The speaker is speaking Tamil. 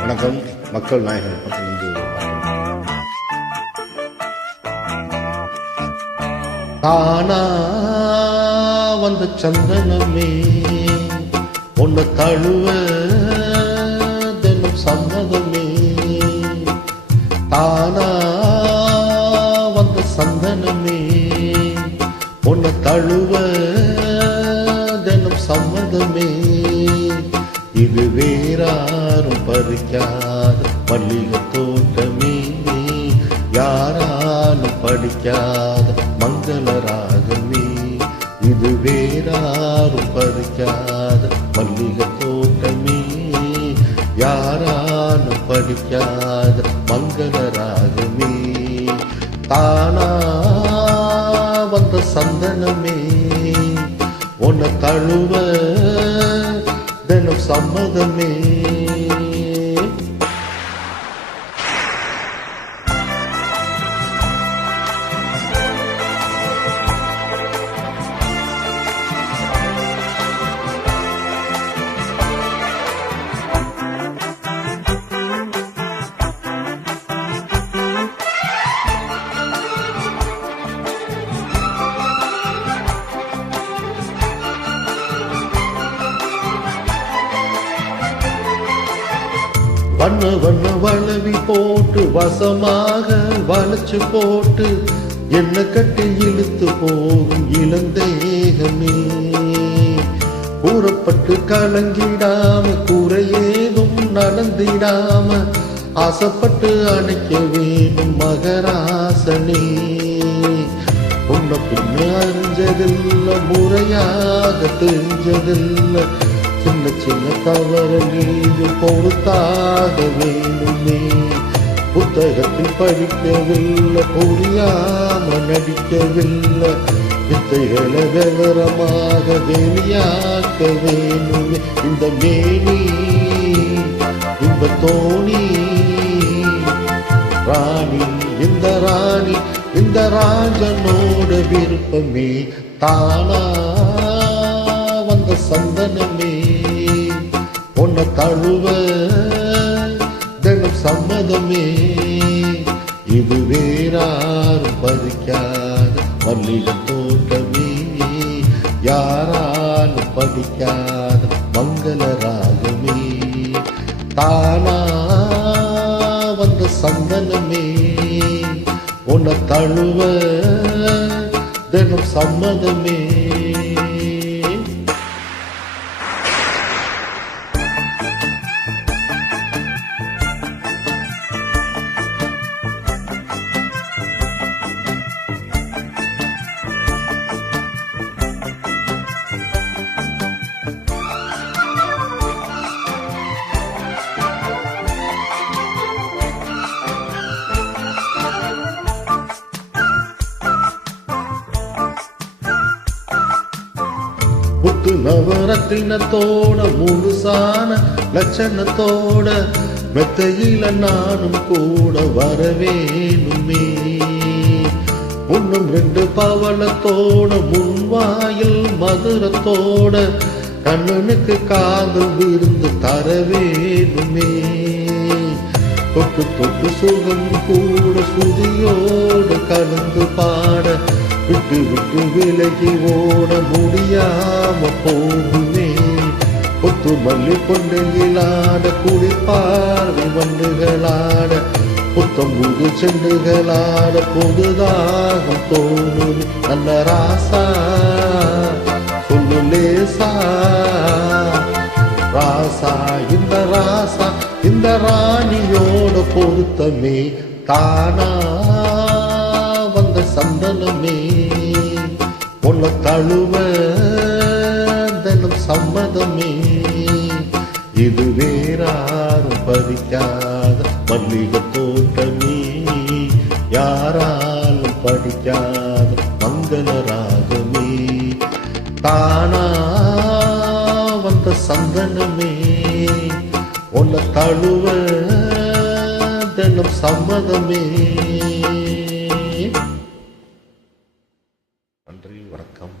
வணக்கம். மக்கள் நாயகன் பத்திலிருந்து தானா வந்த சந்தனமே உன்னை தழுவ தினம் சம்மதமே. தானா வந்த சந்தனமே உன்னை தழுவ தினம் சம்மதமே. இது வேறாரும் பறிக்காத மல்லிகை தோட்டமே, யாராலும் படிக்காத மங்கள ராகமே. இது வேறாரும் பறிக்காத மல்லிகை தோட்டமே, யாராலும் படிக்காத மங்கள ராகமே. தானா வந்த சந்தனமே உன்னை தழுவ தினம் சம்மதமே. வண்ண வண்ண வளவி போட்டு வசமாக வளைச்சு போட்டு என்ன கட்டி இழுத்து போகும் இளந்தேகமே. கூறப்பட்டு கலங்கிடாம குறையேதும் நடந்திடாம ஆசைப்பட்டு அணைக்க வேணும் மகராசனே. உன்னை பின்ன அறிஞ்சதில்லை, முறையாக தெரிஞ்சதில்லை, சின்ன சின்ன தவற நீது பொறுத்தாக வேணுமே. புத்தகத்தில் படிக்கவில்லை, புரியாம நடிக்கவில்லை, வித்தைகளை விவரமாக வெளியாக்க வேணுமே. இந்த மேனி இந்த தோணி ராணி, இந்த ராணி இந்த ராஜனோட விருப்பமே. தானா வந்த சந்தனமே உன்னை தழுவ தினம் சம்மதமே. இது வேறாரும் பறிக்காத மல்லிகை தோட்டமே, யாராலும் படிக்காத மங்கள ராகமே. தானா வந்த சந்தனமே உன்னை தழுவ தினம் சம்மதமே. புத்து நவரத்தினத்தோட முழுசான லட்சணத்தோட மெத்தையில நானும் கூட வரவேணுமே. இன்னும் 2 பவளத்தோட முன்வாயில் மதுரத்தோட கண்ணனுக்கு காதல் விருந்து தரவேணுமே. தொட்டு தொட்டு சுகம் கூட சுதியோடு கலந்து பாட விட்டு விட்டு விலகி ஓட முடியாம போகுமே. கொத்து மல்லி கொண்டையிலாட குடிப்பார்வை வண்டுகளாட புத்தம் புது செண்டுகளாட பொதுதாக தோணும். நல்ல ராசா சொல்லு லேசா, ராசா இந்த ராணியோட பொருத்தமே. தானா வந்த சந்தனமே உன்னை தழுவ தினம் சம்மதமே. இது வேறாரும் பறிக்காத மல்லிகை தோட்டமே, யாராலும் படிக்காத மங்கள ராகமே. தானா வந்த சந்தனமே உன்னை தழுவ தினம் சம்மதமே. நன்றி, வணக்கம்.